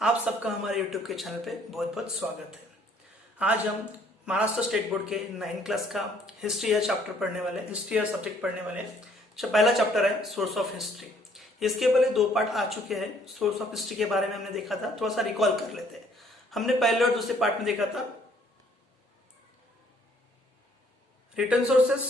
आप सबका हमारे YouTube के चैनल पे बहुत बहुत स्वागत है। आज हम महाराष्ट्र स्टेट बोर्ड के 9th क्लास का हिस्ट्री ईयर चैप्टर पढ़ने वाले, हिस्ट्री ईयर सब्जेक्ट पढ़ने वाले हैं। पहला चैप्टर है सोर्स ऑफ हिस्ट्री। इसके पहले 2 पार्ट आ चुके हैं। सोर्स ऑफ हिस्ट्री के बारे में हमने देखा था, थोड़ा सा रिकॉल कर लेते हैं। हमने पहले और दूसरे पार्ट में देखा था written sources,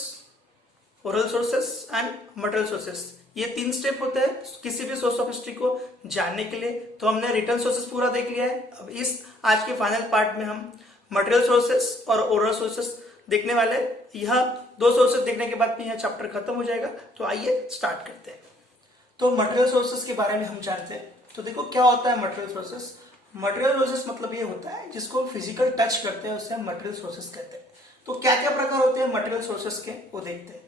oral sources and material sources. ये 3 स्टेप होते हैं किसी भी सोर्स ऑफ हिस्ट्री को जानने के लिए। तो हमने रिटन सोर्सेस पूरा देख लिया है। अब इस आज के फाइनल पार्ट में हम मटेरियल सोर्सेस और ओरल सोर्सेस देखने वाले। यह 2 सोर्सेस देखने के बाद में यह चैप्टर खत्म हो जाएगा। तो आइए स्टार्ट करते हैं। तो मटेरियल सोर्सेस के बारे में हम जानते हैं। तो देखो क्या होता है मटेरियल सोर्सेस। मटेरियल सोर्सेस मतलब ये होता है जिसको फिजिकल टच करते हैं, उसे हम मटेरियल सोर्सेस कहते हैं। तो क्या क्या प्रकार होते हैं मटेरियल सोर्सेस के, वो देखते हैं।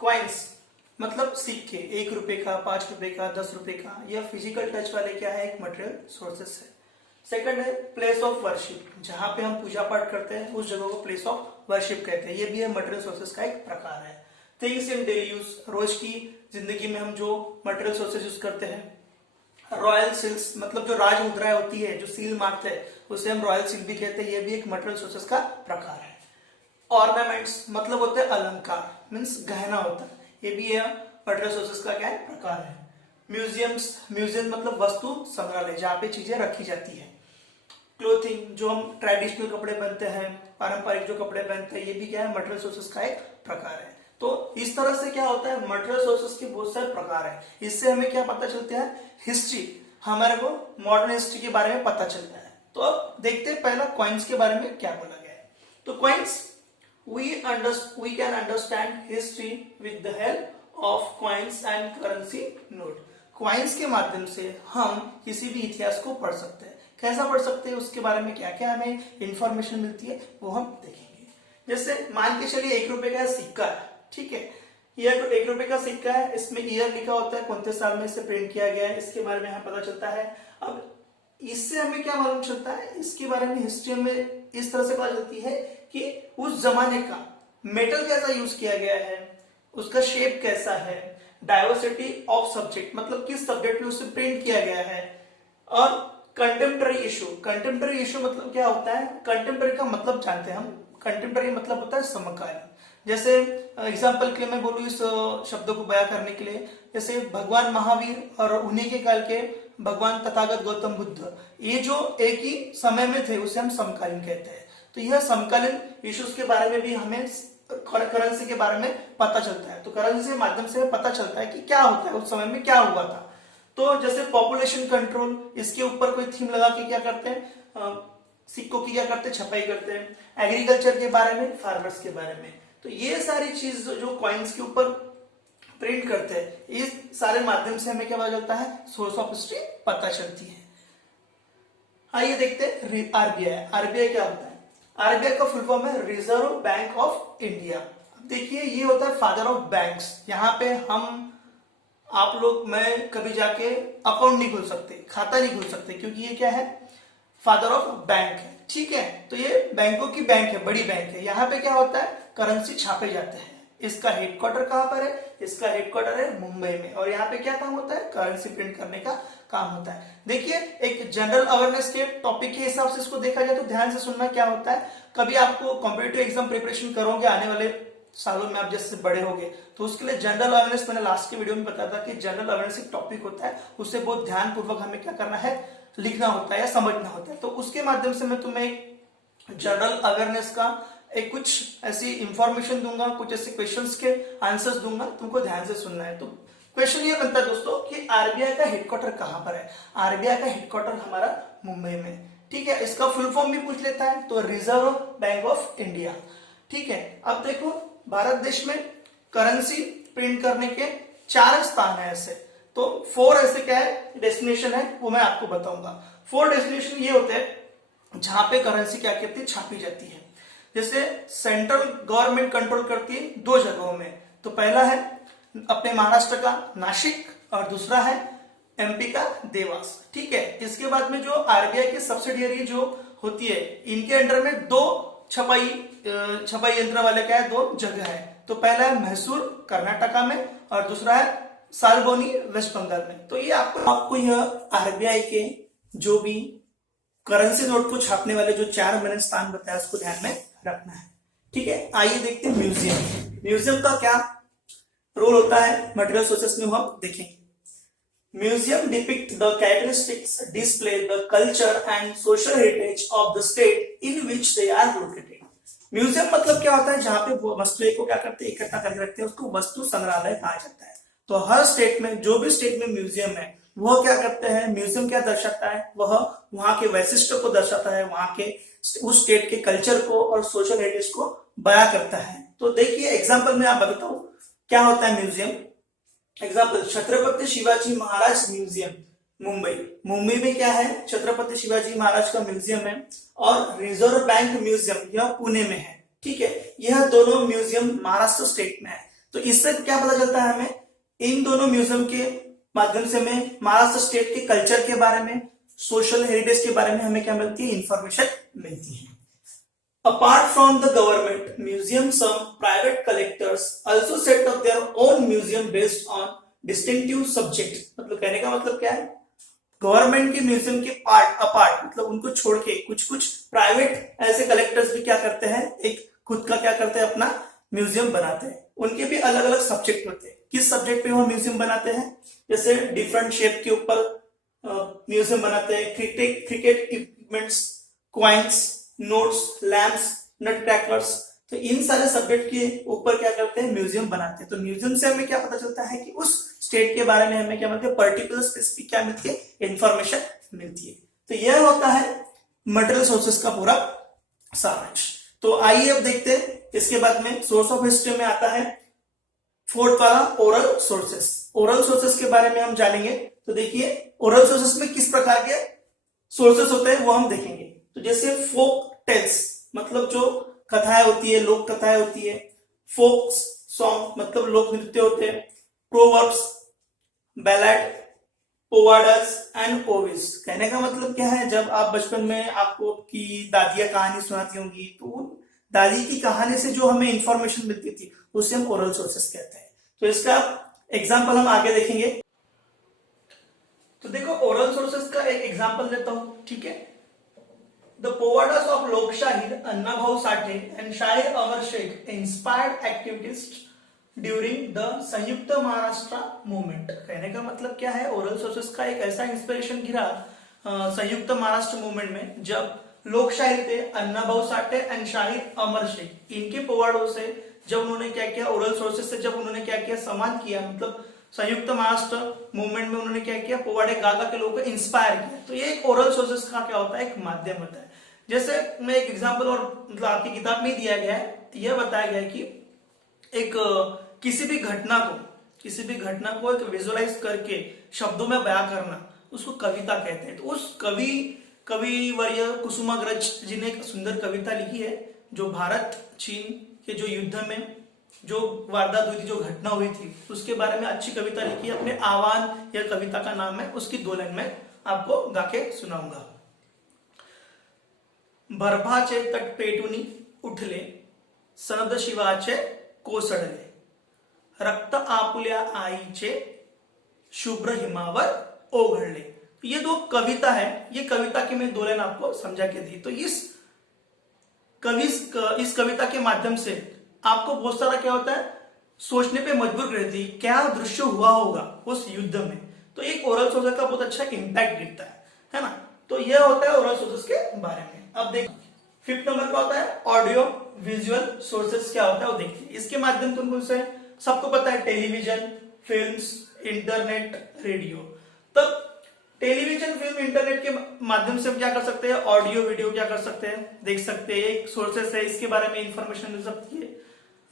क्वाइंस मतलब सिक्के, 1 रुपए का, 5 रुपए का, 10 रुपए का, यह फिजिकल टच वाले क्या है, एक मटेरियल सोर्सेस है। सेकंड है प्लेस ऑफ वर्शिप, जहां पे हम पूजा पाठ करते हैं उस जगह को प्लेस ऑफ वर्शिप कहते हैं। ये भी है मटेरियल सोर्सेस का एक प्रकार है। थिंग्स इन डेली यूज, रोज की जिंदगी में हम जो मटेरियल सोर्सेस यूज करते हैं। रॉयल सील्स मतलब जो राज मुद्राएं होती है, जो सील मारते हैं, उसे हम रॉयल सील भी कहते हैं। ये भी एक मटेरियल सोर्सेस का प्रकार है। ऑर्नामेंट्स मतलब होते हैं अलंकार, मीन्स गहना होता है। ये भी है मटेरियल सोर्सेस का क्या है, प्रकार है। म्यूजियम्स, म्यूजियम मतलब वस्तु संग्रहालय, जहां पे चीजें रखी जाती है। क्लोथिंग, जो हम ट्रेडिशनल कपड़े पहनते हैं, पारंपरिक जो कपड़े पहनते हैं, ये भी क्या है, मटेरियल सोर्सेस का एक प्रकार है। तो इस तरह से क्या होता है, मटेरियल सोर्सेस के बहुत सारे प्रकार है। इससे हमें क्या पता चलता है, हिस्ट्री, हमारे को मॉडर्न हिस्ट्री के बारे में पता चलता है। तो अब देखते हैं पहला कॉइन्स के बारे में क्या बोला गया है। तो coins, we can understand history with the help of coins and currency note। coins के माध्यम से हम किसी भी इतिहास को पढ़ सकते हैं। कैसा पढ़ सकते हैं, उसके बारे में क्या क्या हमें इंफॉर्मेशन मिलती है वो हम देखेंगे। जैसे मान के चलिए 1 रुपए का सिक्का है, ठीक है। यह 1 रुपए का सिक्का है, इसमें ईयर लिखा होता है, कौन से साल में इसे प्रिंट किया गया है, इसके बारे में हमें पता चलता है। अब इससे हमें क्या मालूम चलता है, इसके बारे में हिस्ट्री में इस तरह से पता चलती है कि उस जमाने का मेटल कैसा यूज किया गया है, उसका शेप कैसा है, डाइवर्सिटी ऑफ सब्जेक्ट मतलब किस सब्जेक्ट में उसे प्रिंट किया गया है। और कंटेम्पररी इशू, कंटेम्पररी इशू मतलब क्या होता है, कंटेम्पररी का मतलब जानते हैं हम। कंटेम्पररी मतलब होता है समकालीन। जैसे एग्जाम्पल के लिए मैं बोलूं इस शब्दों को बयां करने के लिए, जैसे भगवान महावीर और उन्हीं के काल के भगवान तथागत गौतम बुद्ध, ये जो एक ही समय में थे, उसे हम समकालीन कहते हैं। तो यह समकालीन इश्यूज के बारे में भी हमें करेंसी के बारे में पता चलता है। तो करेंसी के माध्यम से पता चलता है कि क्या होता है, उस समय में क्या हुआ था। तो जैसे पॉपुलेशन कंट्रोल, इसके ऊपर कोई थीम लगा के क्या करते हैं, सिक्कों की क्या करते हैं, छपाई करते हैं। एग्रीकल्चर के बारे में, फार्मर्स के बारे में। तो ये सारी चीज जो कॉइन्स के ऊपर प्रिंट करते हैं, इस सारे माध्यम से हमें क्या पता चलता है, सोर्स ऑफ हिस्ट्री पता चलती है। आइए देखते हैं आरबीआई। आरबीआई क्या होता है। आरबीआई का फुल फॉर्म है रिजर्व बैंक ऑफ इंडिया। देखिए ये होता है फादर ऑफ बैंक्स। यहाँ पे हम, आप लोग, मैं कभी जाके अकाउंट नहीं खोल सकते, खाता नहीं खोल सकते, क्योंकि ये क्या है, फादर ऑफ बैंक है, ठीक है। तो ये बैंकों की बैंक है, बड़ी बैंक है। यहाँ पे क्या होता है, करेंसी छापे जाते हैं। इसका हेडक्वार्टर कहाँ पर है, इसका हेडक्वार्टर है मुंबई में। और यहाँ पे क्या काम होता है, करेंसी प्रिंट करने का काम होता है। देखिए एक जनरल अवेयरनेस के टॉपिक के हिसाब से इसको देखा जाए तो ध्यान से सुनना। क्या होता है, कभी आपको कॉम्पिटिटिव एग्जाम प्रिपरेशन करोगे आने वाले सालों में, आप जैसे बड़े होंगे, तो उसके लिए जनरल अवेयरनेस, मैंने लास्ट के वीडियो में बताया था कि जनरल अवेयरनेस एक टॉपिक होता है, उससे बहुत ध्यान पूर्वक हमें क्या करना है, लिखना होता है या समझना होता है। तो उसके माध्यम से मैं तुम्हें एक जनरल अवेयरनेस का एक कुछ ऐसी इंफॉर्मेशन दूंगा, कुछ ऐसे क्वेश्चंस के आंसर्स दूंगा, तुमको ध्यान से सुनना है। तो क्वेश्चन ये बनता है दोस्तों कि आरबीआई का हेडक्वार्टर कहां पर है। आरबीआई का हेडक्वार्टर हमारा मुंबई में, ठीक है। इसका फुल फॉर्म भी पूछ लेता है, तो रिजर्व बैंक ऑफ इंडिया, ठीक है। अब देखो भारत देश में करेंसी प्रिंट करने के 4 स्थान है ऐसे। तो 4 ऐसे क्या है, डेस्टिनेशन है, वो मैं आपको बताऊंगा। 4 डेस्टिनेशन ये होते हैं जहां पे करेंसी क्या कहती है, छापी जाती है। जैसे सेंट्रल गवर्नमेंट कंट्रोल करती है 2 जगहों में। तो पहला है अपने महाराष्ट्र का नासिक और दूसरा है एमपी का देवास, ठीक है। इसके बाद में जो आरबीआई की सब्सिडियरी जो होती है, इनके अंडर में 2 छपाई यंत्र वाले क्या है, 2 जगह है। तो पहला है मैसूर कर्नाटका में और दूसरा है सालबोनी वेस्ट बंगाल में। तो ये आपको यह आरबीआई के जो भी करेंसी नोट को छापने वाले जो 4 मिनट स्थान बताया उसको ध्यान में रखना है। ठीक है, आइए देखते हैं म्यूजियम। म्यूजियम का क्या रोल होता है मटेरियल सोर्सेस में, हम देखेंगे। Museum depict the characteristics, display the culture and social heritage of the state in which they are located. Museum मतलब क्या होता है, जहां पे वस्तु को क्या करते हैं, इकट्ठा करके रखते हैं, उसको वस्तु संग्रहालय कहा जाता है। तो हर स्टेट में, जो भी स्टेट में म्यूजियम है, वह क्या करते हैं, म्यूजियम क्या दर्शाता है, वह वहां के वैशिष्ट को दर्शाता है, वहां के उस स्टेट के कल्चर को और सोशल हेरिटेज को बयां करता है। तो देखिए एग्जाम्पल में आप बताता हूं क्या होता है museum. Example, Chhatrapati Shivaji Maharaj museum Mumbai. Mumbai में क्या है, छत्रपति शिवाजी महाराज का म्यूजियम है, और रिजर्व बैंक म्यूजियम यह पुणे में है। ठीक है, यह दोनों म्यूजियम महाराष्ट्र स्टेट में है। तो इससे क्या पता चलता है हमें, इन दोनों म्यूजियम के माध्यम से हमें महाराष्ट्र स्टेट के कल्चर के बारे में, सोशल हेरिटेज के बारे में हमें क्या मिलती है, इंफॉर्मेशन मिलती है। Apart from the government museum, some private collectors also set up their own museum based on distinctive subject। मतलब कहने का मतलब क्या है, गवर्नमेंट के म्यूजियम के पार्ट अपार्ट, मतलब उनको छोड़ के कुछ प्राइवेट ऐसे कलेक्टर्स भी क्या करते हैं, एक खुद का क्या करते हैं, अपना म्यूजियम बनाते हैं। उनके भी अलग अलग सब्जेक्ट होते हैं। किस सब्जेक्ट पे वो म्यूजियम बनाते हैं, जैसे डिफरेंट शेप के ऊपर म्यूजियम बनाते हैं, cricket equipments, coins, notes, lamps, nutcrackers. तो इन सारे सब्जेक्ट के ऊपर क्या करते हैं, म्यूजियम बनाते हैं। तो म्यूजियम से हमें क्या पता चलता है कि उस स्टेट के बारे में हमें क्या मिलती है, पर्टिकुलर स्पेसिफिक क्या मिलती है, इंफॉर्मेशन मिलती है। तो यह होता है मटेरियल सोर्सेस का पूरा सारांश। तो आइए अब देखते हैं, इसके बाद में सोर्स ऑफ हिस्ट्री में आता है फोर्थ वाला, ओरल सोर्सेस। ओरल सोर्सेस के बारे में हम जानेंगे। तो देखिए ओरल सोर्सेस में किस प्रकार के सोर्सेस होते हैं वो हम देखेंगे। तो जैसे फोक टेल्स, मतलब जो कथाएं होती है, लोक कथाएं होती है। फोक सॉन्ग मतलब लोक नृत्य होते हैं। Proverbs, ballad, powadas and ovis. कहने का मतलब क्या है, जब आप बचपन में आपको की दादियां कहानी सुनाती होंगी, तो दादी की कहानी से जो हमें इंफॉर्मेशन मिलती थी उसे हम ओरल सोर्सेस कहते हैं। तो इसका एग्जाम्पल हम आगे देखेंगे। तो देखो ओरल सोर्सेस का एक एग्जाम्पल देता हूं। ठीक है, The Povadas of Lok Shahid, Annabhau Sathe and Shahir Amar Sheikh inspired activities during the संयुक्त महाराष्ट्र मूवमेंट। कहने का मतलब क्या है, ओरल सोर्सेस का एक ऐसा इंस्पिरेशन गिरा संयुक्त महाराष्ट्र मूवमेंट में, जब लोक शायर थे अन्नाभाऊ साठे एंड शाहिर अमर शेख, इनके पोवाड़ों से जब उन्होंने क्या किया, ओरल सोर्सेस से जब उन्होंने क्या किया, सम्मान किया, मतलब संयुक्त महाराष्ट्र मूवमेंट में उन्होंने क्या किया, पोवाड़े गागा के लोगों को इंस्पायर किया। तो ये एक ओरल सोर्सेस का क्या होता है, एक माध्यम होता है। जैसे मैं एक एग्जांपल और मतलब आपकी किताब में दिया गया है, यह बताया गया है कि एक किसी भी घटना को एक विजुअलाइज करके शब्दों में बयां करना, उसको कविता कहते हैं। तो उस कविवर्य कुसुमाग्रज जी ने एक सुंदर कविता लिखी है, जो भारत चीन के जो युद्ध में जो वारदात हुई थी, जो घटना हुई थी, उसके बारे में अच्छी कविता लिखी है। अपने आह्वान यह कविता का नाम है, उसकी 2 लाइन में आपको गा के सुनाऊंगा। बर्फाचे तट पेटूनी उठले, सनद शिवाचे कोसळले, रक्त आपुल्या आईचे शुभ्र हिमावर ओघळले। ये 2 कविता है, ये कविता की मैं 2 लाइन आपको समझा के दी। तो इस कविता के माध्यम से आपको बहुत सारा क्या होता है, सोचने पे मजबूर रहती है, क्या दृश्य हुआ होगा उस युद्ध में। तो एक ओरल सोर्सेस का बहुत अच्छा इंपैक्ट गिरता है ना। तो यह होता है ओरल सोर्सेस के बारे में। अब देखिए 5th नंबर का होता है ऑडियो विजुअल सोर्सेस। क्या होता है वो देखिए। इसके माध्यम तुमको से सबको पता है, टेलीविजन, फिल्म्स, इंटरनेट, रेडियो। तब टेलीविजन, फिल्म, इंटरनेट के माध्यम से हम क्या कर सकते हैं, ऑडियो वीडियो क्या कर सकते हैं, देख सकते हैं। एक सोर्सेस है, इसके बारे में इंफॉर्मेशन मिल सकती है।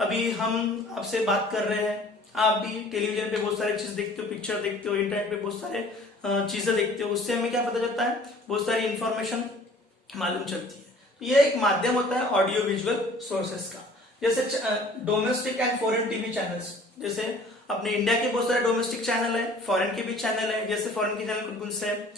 अभी हम आपसे बात कर रहे हैं, आप भी टेलीविजन पे बहुत सारी चीज देखते हो, पिक्चर देखते हो, इंटरनेट पे बहुत सारे चीजें देखते हो, उससे हमें क्या पता चलता है, बहुत सारी इंफॉर्मेशन मालूम चलती है। तो ये एक माध्यम होता है ऑडियो विजुअल सोर्सेस का। जैसे domestic and foreign TV channels, जैसे अपने इंडिया के बहुत सारे डोमेस्टिक चैनल है, फॉरेन के भी चैनल है। जैसे फॉरेन के चैनल कौन से है,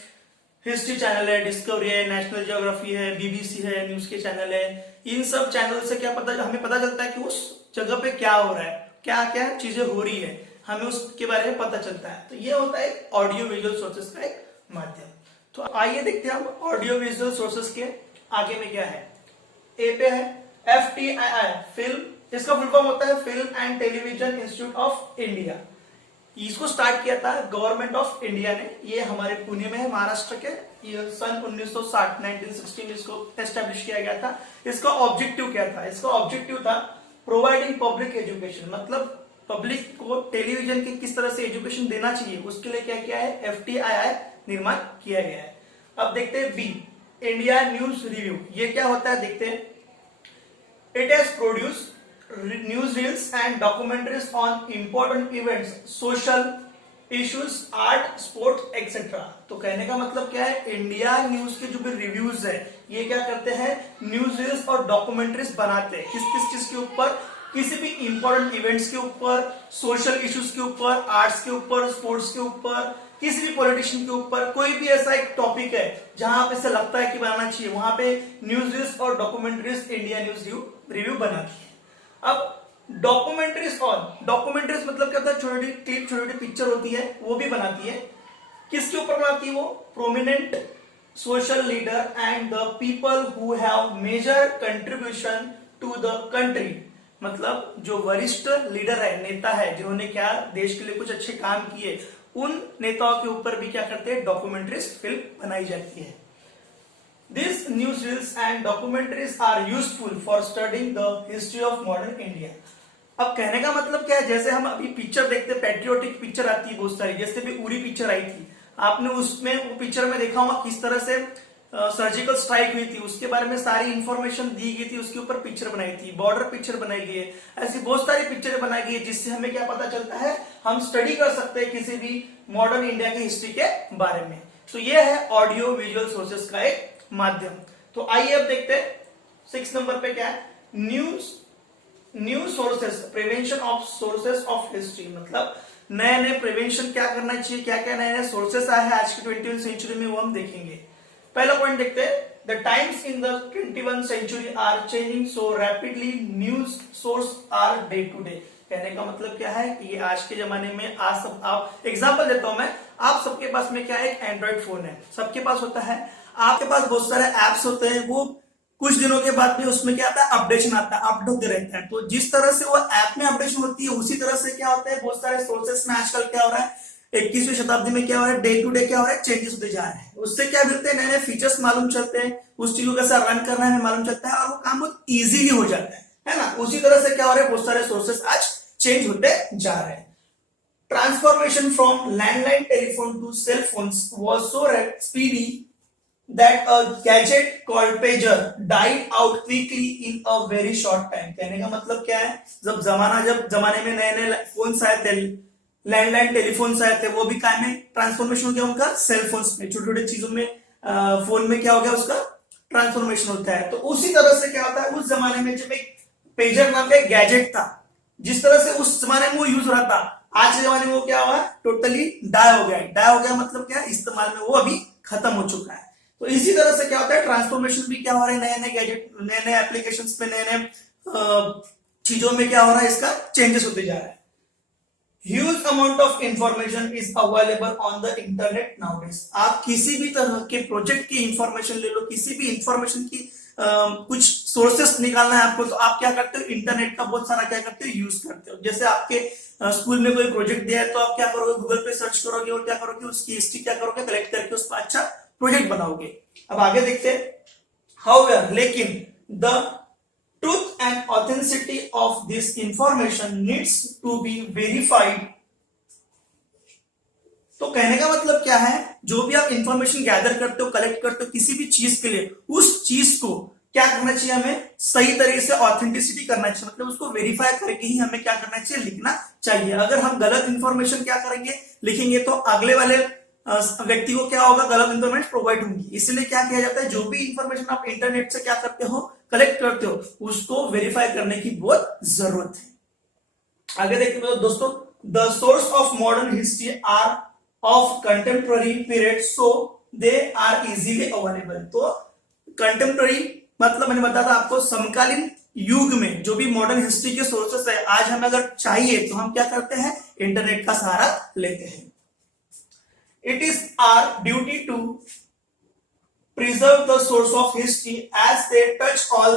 हिस्ट्री चैनल है, डिस्कवरी है, नेशनल जियोग्राफी है, बीबीसी है, न्यूज के चैनल है। इन सब चैनल से क्या पता, हमें पता चलता है कि उस जगह पे क्या हो रहा है, क्या क्या चीजें हो रही है, हमें उसके बारे में पता चलता है। तो ये होता है ऑडियो विजुअल सोर्सेस का एक माध्यम। तो आइए देखते हैं हम ऑडियो विजुअल सोर्सेस के आगे में क्या है। ए पे है FTII, फिल्म, इसका फुल फॉर्म होता है film and television institute of India. इसको स्टार्ट किया था गवर्नमेंट ऑफ इंडिया ने, ये हमारे पुणे में है महाराष्ट्र के, ये सन 1960 1916 इसको एस्टेब्लिश किया गया था। इसका ऑब्जेक्टिव क्या था? इसका ऑब्जेक्टिव था प्रोवाइडिंग पब्लिक एजुकेशन, मतलब पब्लिक को टेलीविजन के किस तरह से एजुकेशन देना चाहिए, उसके लिए क्या किया है, FTII निर्माण किया गया है। अब देखते हैं बी, इंडिया न्यूज रिव्यू। ये क्या होता है देखते हैं। It has produce news reels and documentaries on important events, social issues, art, sports etcetera. तो कहने का मतलब क्या है, इंडिया न्यूज के जो भी रिव्यूज है ये क्या करते हैं, न्यूज रील्स और डॉक्यूमेंट्रीज बनाते हैं। किस किस चीज के ऊपर, किसी भी इंपॉर्टेंट इवेंट्स के ऊपर, सोशल इश्यूज के ऊपर, आर्ट्स के ऊपर, स्पोर्ट्स के ऊपर, किसी भी पॉलिटिशियन के ऊपर, कोई भी ऐसा एक टॉपिक है जहां पे से लगता है कि बनाना चाहिए, वहां पे न्यूज रील्स और डॉक्यूमेंट्रीज इंडिया न्यूज रिव्यू बनाती है। अब डॉक्यूमेंट्रीज मतलब क्या होता है, छोटी क्लिप, छोटी पिक्चर होती है, वो भी बनाती है। किसके ऊपर बनाती है वो, prominent social leader and the people who have major contribution to the country, मतलब जो वरिष्ठ लीडर है, नेता है, जिन्होंने क्या देश के लिए कुछ अच्छे काम किए, उन नेताओं के ऊपर भी क्या करते हैं, डॉक्यूमेंट्रीज फिल्म बनाई जाती है। These news reels and documentaries are useful for studying the history of modern India. अब कहने का मतलब क्या है, जैसे हम अभी पिक्चर देखते हैं, पैट्रियोटिक पिक्चर आती है बहुत सारी, जैसे भी उरी पिक्चर आई थी, आपने उसमें वो पिक्चर में देखा होगा किस तरह से सर्जिकल स्ट्राइक हुई थी, उसके बारे में सारी इंफॉर्मेशन दी गई थी, उसके ऊपर पिक्चर बनाई थी, बॉर्डर पिक्चर बनाई गई है, ऐसी बहुत सारी पिक्चर बनाई गई है, जिससे हमें क्या पता चलता है, हम स्टडी कर सकते हैं किसी भी मॉडर्न इंडिया की हिस्ट्री के बारे में। तो ये है ऑडियो विजुअल सोर्सेस का एक माध्यम। तो आइए अब देखते हैं 6 नंबर पे क्या है, new sources, prevention of sources of history, मतलब नए नए प्रिवेंशन क्या करना चाहिए, क्या क्या नए नए सोर्सेस आए हैं आज की 21वीं सेंचुरी में, वो हम देखेंगे। पहला पॉइंट देखते हैं, the times in the 21st century are changing so rapidly, news source are day to day. कहने का मतलब क्या है कि ये आज के जमाने में आज सब, आप एग्जांपल देता हूं मैं, आप सबके पास में क्या है, एक एंड्रॉइड फोन है, सबके पास होता है, आपके पास बहुत सारे एप्स होते हैं, वो कुछ दिनों के बाद में उसमें क्या आता है, अपडेशन आता है, अपडेट होते रहता है। तो जिस तरह से वो ऐप में अपडेशन होती है, उसी तरह से क्या होता है, बहुत सारे सोर्सेस में आजकल क्या हो रहा है, 21वीं शताब्दी में क्या हो रहा है, डे टू डे क्या हो रहा है, चेंजेस होते जा रहे हैं। उससे क्या मिलते हैं, नए नए फीचर्स मालूम चलते हैं, उस चीज को कैसे रन करना है मालूम चलता है, और वो काम बहुत इजीली हो जाता है ना। उसी तरह से क्या हो रहा है, बहुत सारे सोर्सेस आज चेंज होते जा रहे हैं। Transformation from landline telephone to cell phones was so speedy that a gadget called pager died out quickly in a very short time। कहने का मतलब क्या है, जब जमाने में नए नए फोन्स आए थे, लैंडलाइन टेलीफोन्स आए थे, वो भी काय में ट्रांसफॉर्मेशन हो गया उनका, सेल फोन्स में, छोटे छोटे चीजों में फोन में क्या हो गया, उसका ट्रांसफॉर्मेशन होता है। तो उसी तरह से क्या होता है, उस जमाने में जब एक पेजर नाम का गैजेट था, जिस तरह से उस जमाने में वो यूज हो रहा था, आज के जमाने में वो क्या हुआ, टोटली डाई हो गया मतलब क्या, इस्तेमाल में वो अभी खत्म हो चुका है। तो इसी तरह से क्या होता है, ट्रांसफॉर्मेशन भी क्या हो रहा है, नए नए गैजेट, नए नए एप्लीकेशंस पे, नए नए चीजों में क्या हो रहा है, इसका चेंजेस होते जा रहा है। Huge amount of information is available on the internet nowadays. आप किसी भी तरह के प्रोजेक्ट की इंफॉर्मेशन ले लो, किसी भी इंफॉर्मेशन की कुछ सोर्सेस निकालना है आपको, तो आप क्या करते हो, इंटरनेट का बहुत सारा क्या करते हो, यूज करते हो। जैसे आपके स्कूल में कोई प्रोजेक्ट दिया है, तो आप क्या करोगे, गूगल पे सर्च करोगे और क्या करोगे, उसकी हिस्ट्री क्या करोगे, कलेक्ट करके उस पर अच्छा प्रोजेक्ट बनाओगे। अब आगे देखते हैं, हाउएवर, लेकिन the truth and authenticity of this information needs to be verified. तो कहने का मतलब क्या है, जो भी आप इंफॉर्मेशन गैदर करते हो, कलेक्ट करते हो किसी भी चीज के लिए, उस चीज को क्या करना चाहिए, हमें सही तरीके से ऑथेंटिसिटी करना चाहिए, मतलब उसको वेरीफाई करके ही हमें क्या करना चाहिए, लिखना चाहिए। अगर हम गलत इंफॉर्मेशन क्या करेंगे, लिखेंगे, तो अगले वाले व्यक्ति को क्या होगा, गलत इंफॉर्मेशन प्रोवाइड होंगी। इसलिए क्या किया जाता है, जो भी इंफॉर्मेशन आप इंटरनेट से क्या करते हो, कलेक्ट करते हो, उसको वेरीफाई करने की बहुत जरूरत है। आगे देखते हैं दोस्तों, the source of modern history are of contemporary period, so they are easily available. तो कंटेम्पररी मतलब मैंने बताया था आपको, समकालीन युग में जो भी मॉडर्न हिस्ट्री के सोर्सेस है, आज हमें अगर चाहिए तो हम क्या करते हैं, इंटरनेट का सहारा लेते हैं। It is our duty to preserve the source of history as they touch all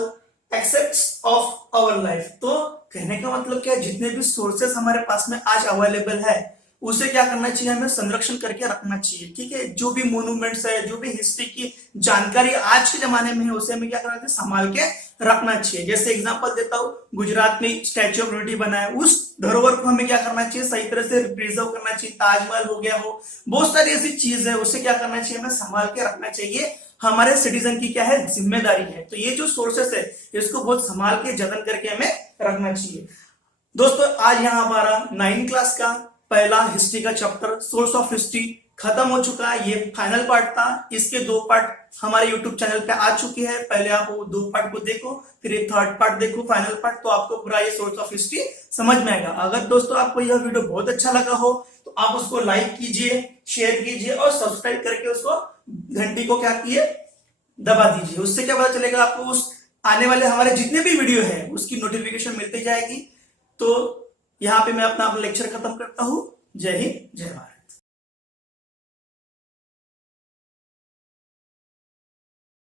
aspects of our life। तो कहने का मतलब क्या है, जितने भी सोर्सेस हमारे पास में आज अवेलेबल है उसे क्या करना चाहिए, हमें संरक्षण करके रखना चाहिए। ठीक है, जो भी मोन्यूमेंट्स है, जो भी हिस्ट्री की जानकारी आज के जमाने में है उसे हमें क्या करना चाहिए, संभाल के रखना चाहिए। जैसे एग्जांपल देता हूँ, गुजरात में स्टैच्यू ऑफ यूनिटी बना है, उस धरोहर को हमें क्या करना चाहिए, सही तरह से प्रिजर्व करना चाहिए। ताजमहल हो गया हो, बहुत सारी ऐसी चीज है उसे क्या करना चाहिए, हमें संभाल के रखना चाहिए। हमारे सिटीजन की क्या है, जिम्मेदारी है। तो ये जो सोर्सेस है इसको बहुत संभाल के जतन करके हमें रखना चाहिए। दोस्तों आज यहाँ हमारा 9th क्लास का पहला हिस्ट्री का चैप्टर सोर्स ऑफ हिस्ट्री खत्म हो चुका है। ये फाइनल पार्ट था। इसके 2 पार्ट हमारे यूट्यूब चैनल पे आ चुके हैं। पहले आप वो 2 पार्ट को देखो, फिर ये 3rd पार्ट देखो, फाइनल पार्ट, तो आपको पूरा ये सोर्स ऑफ हिस्ट्री समझ में आएगा। अगर दोस्तों आपको यह वीडियो बहुत अच्छा लगा हो तो आप उसको लाइक कीजिए, शेयर कीजिए और सब्सक्राइब करके उसको घंटी को क्या किए, दबा दीजिए। उससे क्या पता चलेगा आपको उस आने वाले हमारे जितने भी वीडियो है उसकी नोटिफिकेशन मिलती जाएगी। तो यहाँ पे मैं अपना लेक्चर खत्म करता हूँ। जय हिंद, जय भारत।